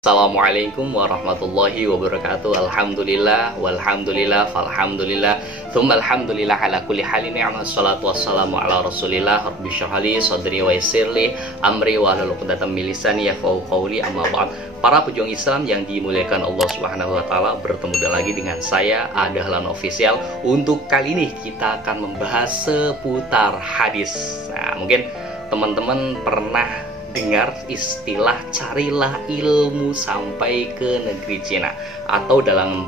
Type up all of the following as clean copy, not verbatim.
Assalamualaikum warahmatullahi wabarakatuh. Alhamdulillah walhamdulillah falhamdulillah tsumma alhamdulillah ala kulli halin. Wassalatu wassalamu ala Rasulillah. Rabbi shrah li sadri wa yassir li amri wa hlul 'uqdatam min lisani yafqahu qawli. Amma ba'd. Para pejuang Islam yang dimuliakan Allah Subhanahu wa taala, bertemu lagi dengan saya Dahlan Official. Untuk kali ini kita akan membahas seputar hadis. Nah, mungkin teman-teman pernah dengar istilah carilah ilmu sampai ke negeri Cina, atau dalam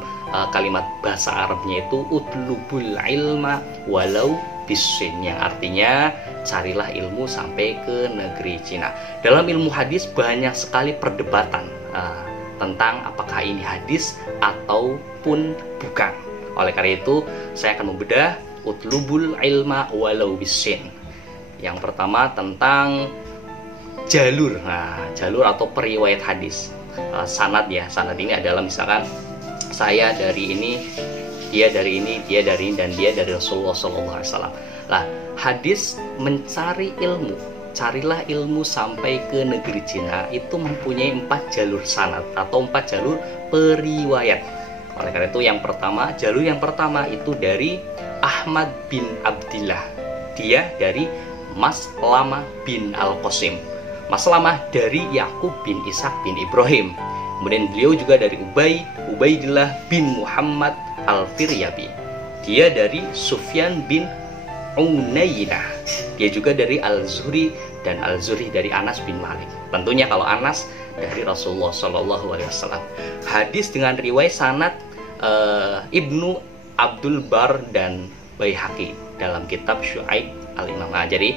kalimat bahasa Arabnya itu utlubul ilma walau bisin, yang artinya carilah ilmu sampai ke negeri Cina. Dalam ilmu hadis banyak sekali perdebatan tentang apakah ini hadis ataupun bukan. Oleh karena itu saya akan membedah utlubul ilma walau bisin. Yang pertama tentang jalur. Jalur atau periwayat hadis, sanad ya. Sanad ini adalah misalkan saya dari ini, dia dari ini, dia dari ini, dan dia dari Rasulullah SAW. Nah, hadis mencari ilmu, carilah ilmu sampai ke negeri Cina, itu mempunyai 4 jalur sanad atau 4 jalur periwayat. Oleh karena itu jalur yang pertama itu dari Ahmad bin Abdillah, dia dari Maslamah bin Al-Qasim. Maslamah dari Yakub bin Ishaq bin Ibrahim. Kemudian beliau juga dari Ubaidillah bin Muhammad Al-Firyabi. Dia dari Sufyan bin Unayyinah. Dia juga dari Al-Zuhri, dan Al-Zuhri dari Anas bin Malik. Tentunya kalau Anas dari Rasulullah SAW. Hadis dengan riwayat sanad Ibnu Abdul Bar dan Baihaqi dalam kitab Syu'aib Al-Imam. Jadi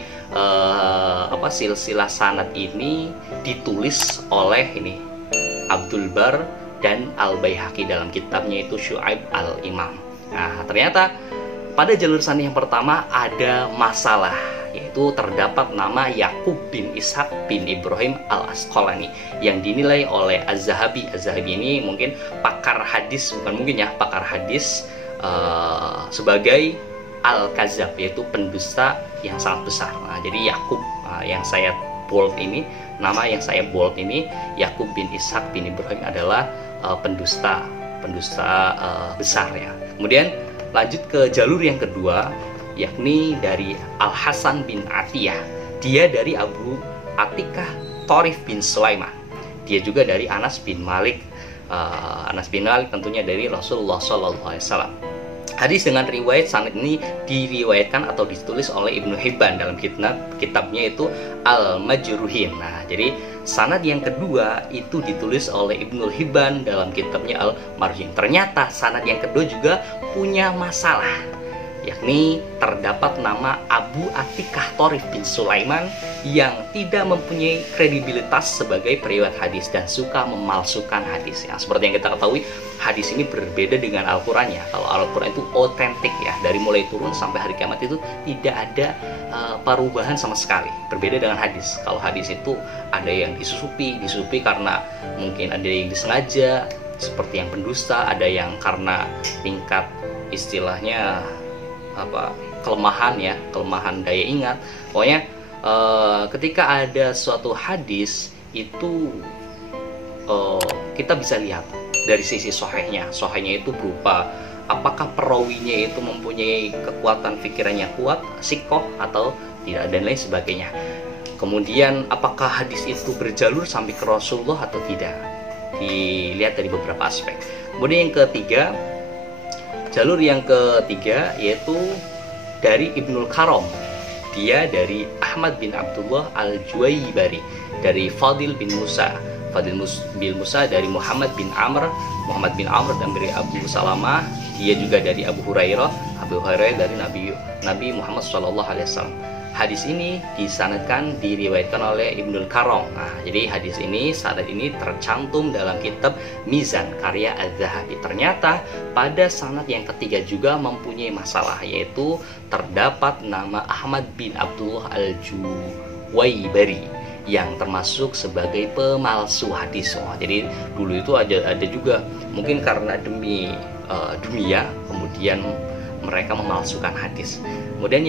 silsilah sanad ini ditulis oleh Abdul Bar dan Al-Baihaqi dalam kitabnya itu Syu'aib Al-Imam. Nah, ternyata pada jalur sanad yang pertama ada masalah, yaitu terdapat nama Yakub bin Ishaq bin Ibrahim Al-Asqalani yang dinilai oleh Az-Zahabi. Az-Zahabi ini mungkin pakar hadis, pakar hadis sebagai Al-Kazab, yaitu pendusta yang sangat besar. Jadi Yakub yang saya bold ini, nama yang saya bold ini, Yakub bin Ishaq bin Ibrahim adalah pendusta besar ya. Kemudian lanjut ke jalur yang kedua, yakni dari Al-Hasan bin Atiyah. Dia dari Abu Atikah Thorif bin Sulaiman. Dia juga dari Anas bin Malik. Anas bin Malik tentunya dari Rasulullah SAW. Hadis dengan riwayat sanad ini diriwayatkan atau ditulis oleh Ibnu Hibban dalam kitabnya itu Al-Majruhin. Nah, jadi sanad yang kedua itu ditulis oleh Ibnu Hibban dalam kitabnya Al-Marjin. Ternyata sanad yang kedua juga punya masalah, yakni terdapat nama Abu Atikah Thorif bin Sulaiman yang tidak mempunyai kredibilitas sebagai periwayat hadis dan suka memalsukan hadis. Ya, seperti yang kita ketahui, hadis ini berbeda dengan Al-Quran ya. Kalau Al-Quran itu otentik ya, dari mulai turun sampai hari kiamat itu tidak ada perubahan sama sekali. Berbeda dengan hadis. Kalau hadis itu ada yang disusupi karena mungkin ada yang disengaja, seperti yang pendusta, ada yang karena tingkat istilahnya kelemahan daya ingat. Pokoknya ketika ada suatu hadis itu kita bisa lihat dari sisi sahihnya itu berupa apakah perawinya itu mempunyai kekuatan pikirannya kuat, sikoh atau tidak, dan lain sebagainya. Kemudian apakah hadis itu berjalur sampai ke Rasulullah atau tidak, dilihat dari beberapa aspek. Kemudian jalur yang ketiga yaitu dari Ibnul Karom. Dia dari Ahmad bin Abdullah Al-Juwaybari, dari Fadil bin Musa dari Muhammad bin Amr dan dari Abu Salamah. Dia juga dari Abu Hurairah dari Nabi Muhammad SAW. Hadis ini diriwayatkan oleh Ibnul Karom. Nah, jadi sanad ini tercantum dalam kitab Mizan karya Az-Zahabi. Ternyata pada sanad yang ketiga juga mempunyai masalah, yaitu terdapat nama Ahmad bin Abdullah Al-Juwaybari yang termasuk sebagai pemalsu hadis. Jadi dulu itu ada juga mungkin karena demi dunia, kemudian mereka memalsukan hadis. Kemudian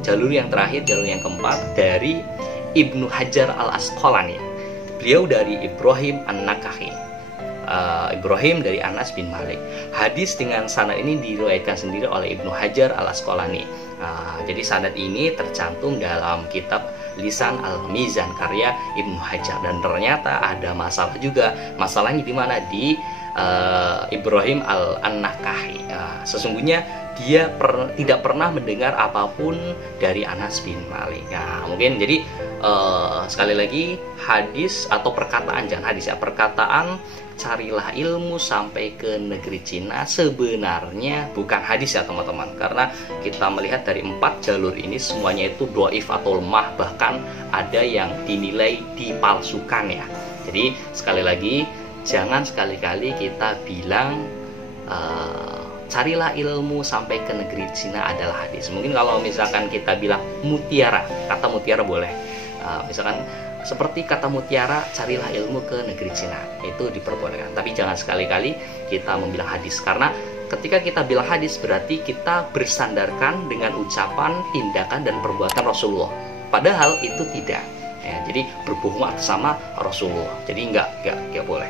jalur yang keempat dari Ibnu Hajar Al-Asqalani. beliau dari Ibrahim An-Nakahi. Ibrahim dari Anas bin Malik. Hadis dengan sanad ini diriwayatkan sendiri oleh Ibnu Hajar Al-Asqalani. Jadi sanad ini tercantum dalam kitab Lisan Al-Mizan karya Ibnu Hajar, dan ternyata ada masalah juga. Masalahnya di mana? Di Ibrahim An-Nakahi. Sesungguhnya dia tidak pernah mendengar apapun dari Anas bin Malik. Nah, mungkin jadi sekali lagi hadis atau perkataan, jangan hadis ya, perkataan carilah ilmu sampai ke negeri Cina sebenarnya bukan hadis ya teman-teman, karena kita melihat dari 4 jalur ini semuanya itu dhaif atau lemah, bahkan ada yang dinilai dipalsukan ya. Jadi sekali lagi, jangan sekali-kali kita bilang carilah ilmu sampai ke negeri Cina adalah hadis. Mungkin kalau misalkan kita bilang mutiara, kata mutiara boleh. Misalkan seperti kata mutiara, carilah ilmu ke negeri Cina, itu diperbolehkan. Tapi jangan sekali-kali kita membilang hadis, karena ketika kita bilang hadis berarti kita bersandarkan dengan ucapan, tindakan, dan perbuatan Rasulullah. Padahal itu tidak. Ya, jadi berbohong atas sama Rasulullah. Jadi nggak boleh.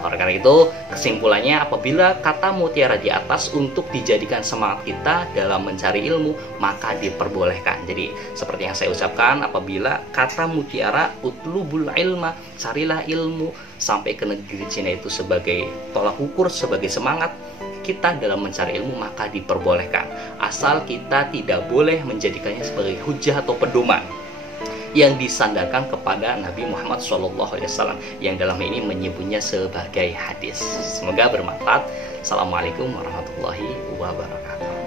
Oleh karena itu, kesimpulannya apabila kata mutiara di atas untuk dijadikan semangat kita dalam mencari ilmu, maka diperbolehkan. Jadi seperti yang saya ucapkan, apabila kata mutiara utlubul ilma, carilah ilmu sampai ke negeri Cina itu sebagai tolak ukur, sebagai semangat kita dalam mencari ilmu, maka diperbolehkan. Asal kita tidak boleh menjadikannya sebagai hujah atau pedoman yang disandarkan kepada Nabi Muhammad SAW, yang dalam ini menyebutnya sebagai hadis. Semoga bermanfaat. Assalamualaikum warahmatullahi wabarakatuh.